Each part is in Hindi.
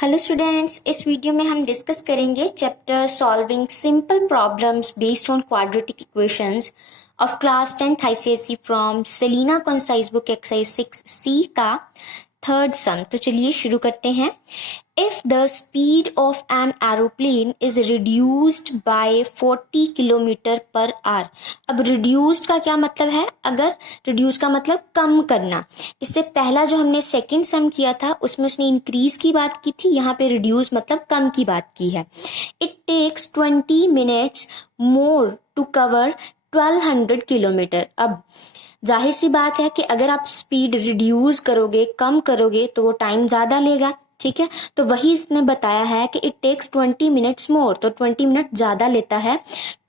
हेलो स्टूडेंट्स, इस वीडियो में हम डिस्कस करेंगे chapter solving simple problems based on quadratic equations of class 10th ICSE from Selina concise book exercise 6C का थर्ड सम। तो चलिए शुरू करते हैं। If the speed of an aeroplane is reduced by 40 kilometre per hour. अब रिड्यूस्ड का क्या मतलब है? अगर रिड्यूस का मतलब कम करना। इससे पहला जो हमने सेकंड सम किया था उसमें उसने इंक्रीज की बात की थी, यहाँ पे रिड्यूस मतलब कम की बात की है। It takes 20 minutes more to cover 1200 kilometre. अब जाहिर सी बात है कि अगर आप स्पीड रिड्यूस करोगे, कम करोगे, तो वो टाइम ज़्यादा लेगा। ठीक है, तो वही इसने बताया है कि इट टेक्स 20 मिनट्स मोर, तो 20 मिनट ज़्यादा लेता है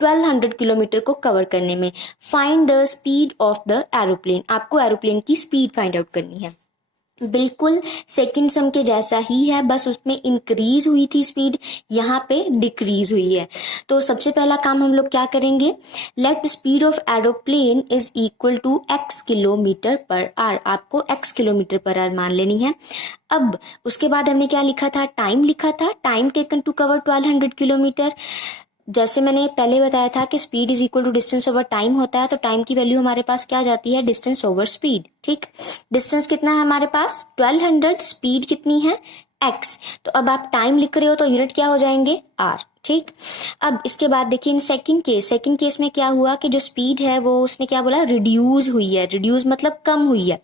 1200 किलोमीटर को कवर करने में। Find the speed of the aeroplane. आपको एरोप्लेन की स्पीड फाइंड आउट करनी है। बिल्कुल सेकंड सम के जैसा ही है, बस उसमें इंक्रीज हुई थी स्पीड, यहाँ पे डिक्रीज हुई है। तो सबसे पहला काम हम लोग क्या करेंगे, let speed of aeroplane is equal to x kilometre per hour. आपको x किलोमीटर पर आवर मान लेनी है। अब उसके बाद हमने क्या लिखा था, टाइम लिखा था, time taken to cover 1200 kilometre. जैसे मैंने पहले बताया था कि speed is equal to distance over time होता है, तो टाइम की वैल्यू हमारे पास क्या जाती है, डिस्टेंस ओवर स्पीड। ठीक, डिस्टेंस कितना है हमारे पास 1200, स्पीड कितनी है x। तो अब आप टाइम लिख रहे हो तो यूनिट क्या हो जाएंगे, r। ठीक, अब इसके बाद देखिए इन सेकंड केस में क्या हुआ कि जो स्पीड है वो उसने क्या बोला, रिड्यूस हुई है। रिड्यूस मतलब कम हुई है।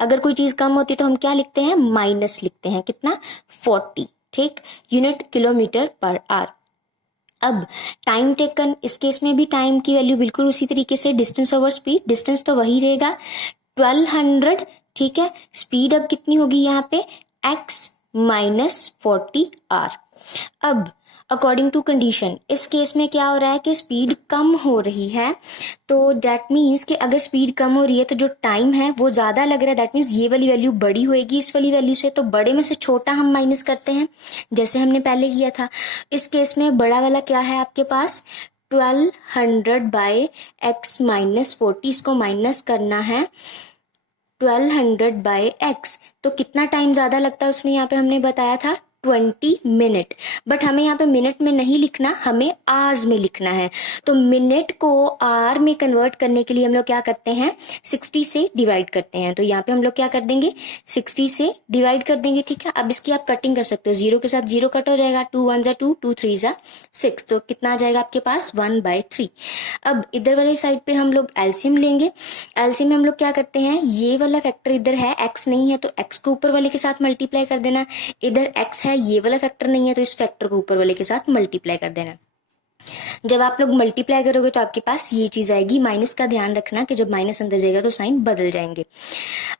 अगर कोई चीज कम होती है तो हम क्या लिखते हैं, माइनस लिखते हैं। कितना, 40। ठीक, यूनिट किलोमीटर पर आवर। अब टाइम टेकन, इस केस में भी टाइम की वैल्यू बिल्कुल उसी तरीके से डिस्टेंस ओवर स्पीड, डिस्टेंस तो वही रहेगा 1200। ठीक है, स्पीड अब कितनी होगी यहाँ पे, x माइनस 40 आर। अब अकॉर्डिंग टू कंडीशन, इस केस में क्या हो रहा है कि स्पीड कम हो रही है, तो दैट मीन्स कि अगर स्पीड कम हो रही है तो जो टाइम है वो ज़्यादा लग रहा है। दैट मीन्स ये वाली वैल्यू बड़ी होएगी इस वाली वैल्यू से, तो बड़े में से छोटा हम माइनस करते हैं जैसे हमने पहले किया था। इस केस में बड़ा वाला क्या है आपके पास, 1200 बाय x माइनस 40, इसको माइनस करना है 1200 बाय x। तो कितना टाइम ज़्यादा लगता है उसने यहाँ पे हमने बताया था 20 मिनट। बट हमें यहाँ पे मिनट में नहीं लिखना, हमें आवर्स में लिखना है। तो मिनट को आवर में कन्वर्ट करने के लिए हम लोग क्या करते हैं, 60 से डिवाइड करते हैं। तो यहाँ पे हम लोग क्या कर देंगे, 60 से डिवाइड कर देंगे। ठीक है, अब इसकी आप कटिंग कर सकते हो, जीरो के साथ जीरो कट हो जाएगा, 2 1 जा 2, 2 3 जा 6, तो कितना आ जाएगा आपके पास 1/3। अब इधर वाले साइड पे हम लोग एलसीएम लेंगे। एलसीएम में हम लोग क्या करते हैं, ये वाला फैक्टर इधर है, x नहीं है तो x को ऊपर वाले के साथ मल्टीप्लाई कर देना। इधर x है, ये वाला फैक्टर नहीं है तो इस फैक्टर को ऊपर वाले के साथ मल्टीप्लाई कर देना। जब आप लोग मल्टीप्लाई करोगे तो आपके पास ये चीज आएगी। माइनस का ध्यान रखना कि जब माइनस अंदर जाएगा तो साइन बदल जाएंगे।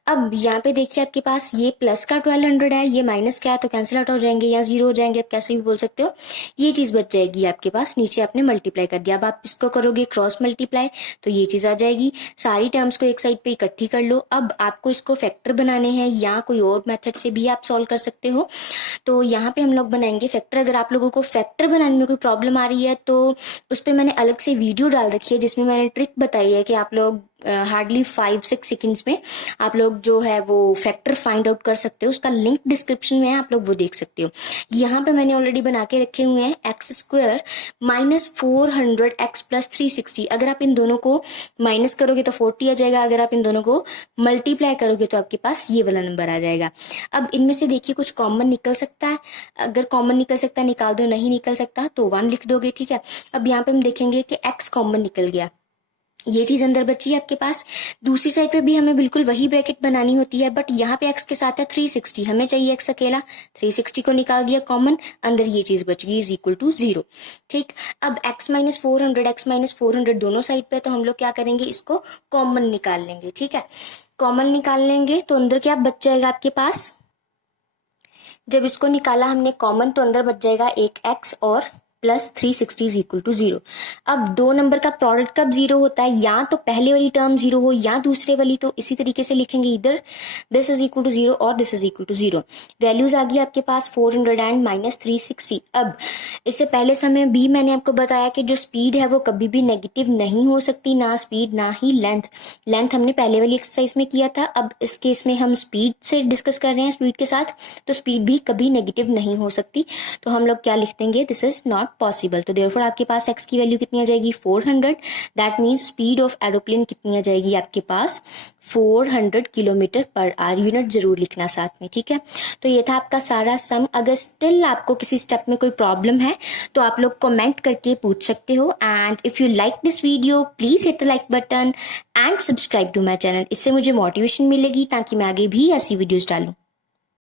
अब यहाँ पे देखिए आपके पास ये प्लस का 1200 है, ये माइनस का है तो कैंसिल आउट हो जाएंगे या जीरो हो जाएंगे, आप कैसे भी बोल सकते हो। ये चीज बच जाएगी आपके पास, नीचे आपने मल्टीप्लाई कर दिया। अब आप इसको करोगे क्रॉस मल्टीप्लाई तो ये चीज आ जाएगी। सारी टर्म्स को एक साइड पे इकट्ठी कर लो। अब आपको इसको फैक्टर बनाने हैं या कोई और मेथड से भी आप सॉल्व कर सकते हो। तो यहाँ पे हम लोग बनाएंगे फैक्टर। अगर आप लोगों को फैक्टर बनाने में कोई प्रॉब्लम आ रही है तो उस पर मैंने अलग से वीडियो डाल रखी है जिसमें मैंने ट्रिक बताई है कि आप लोग हार्डली 5-6 सेकेंड्स में आप लोग जो है वो फैक्टर फाइंड आउट कर सकते हो। उसका लिंक डिस्क्रिप्शन में है, आप लोग वो देख सकते हो। यहाँ पे मैंने ऑलरेडी बना के रखे हुए हैं x square minus 400 x plus 360। अगर आप इन दोनों को माइनस करोगे तो 40 आ जाएगा, अगर आप इन दोनों को मल्टीप्लाई करोगे तो आपके पास ये वाला नंबर आ जाएगा। अब इनमें से देखिए कुछ कॉमन निकल सकता है, अगर कॉमन निकल सकता है निकाल दो, नहीं निकल सकता तो 1 लिख दोगे। ठीक है, अब यहाँ पे हम देखेंगे कि x कॉमन निकल गया, ये चीज अंदर बची है आपके पास। दूसरी साइड पे भी हमें बिल्कुल वही ब्रैकेट बनानी होती है, बट यहाँ पे x के साथ है 360, हमें चाहिए x अकेला। 360 को निकाल दिया कॉमन, अंदर ये चीज बच गई इज इक्वल टू 0। ठीक, अब x माइनस 400 दोनों साइड पे, तो हम लोग क्या करेंगे, इसको कॉमन निकाल लेंगे। ठीक है, कॉमन निकाल लेंगे तो अंदर क्या बच जाएगा आपके पास, जब इसको निकाला हमने कॉमन तो अंदर बच जाएगा एक x और प्लस 360 इज इक्वल टू 0। अब दो नंबर का प्रोडक्ट कब जीरो होता है, या तो पहले वाली टर्म जीरो हो या दूसरे वाली, तो इसी तरीके से लिखेंगे, इधर दिस इज इक्वल टू 0 और this is equal to 0। Values आ गई आपके पास 400 एंड माइनस 360। अब इससे पहले समय भी मैंने आपको बताया कि जो स्पीड है वो कभी भी नेगेटिव नहीं हो सकती, ना स्पीड ना ही लेंथ हमने पहले वाली एक्सरसाइज में किया था। अब इस केस में हम स्पीड से डिस्कस कर रहे हैं, स्पीड के साथ, तो स्पीड भी कभी नेगेटिव नहीं हो सकती। तो हम लोग क्या लिख देंगे, दिस इज नॉट पॉसिबल। तो देयरफॉर आपके पास एक्स की वैल्यू कितनी आ जाएगी, 400। That means speed of aeroplane कितनी आ जाएगी आपके पास, 400 किलोमीटर पर आवर। यूनिट जरूर लिखना साथ में, ठीक है। तो ये था आपका सारा सम। अगर स्टिल आपको किसी स्टेप में कोई प्रॉब्लम है तो आप लोग कमेंट करके पूछ सकते हो। And if you like this video please hit the like button and subscribe to my channel. इससे मुझे मोटिवेशन मिलेगी ताकि मैं आगे भी ऐसी वीडियोस डालूं।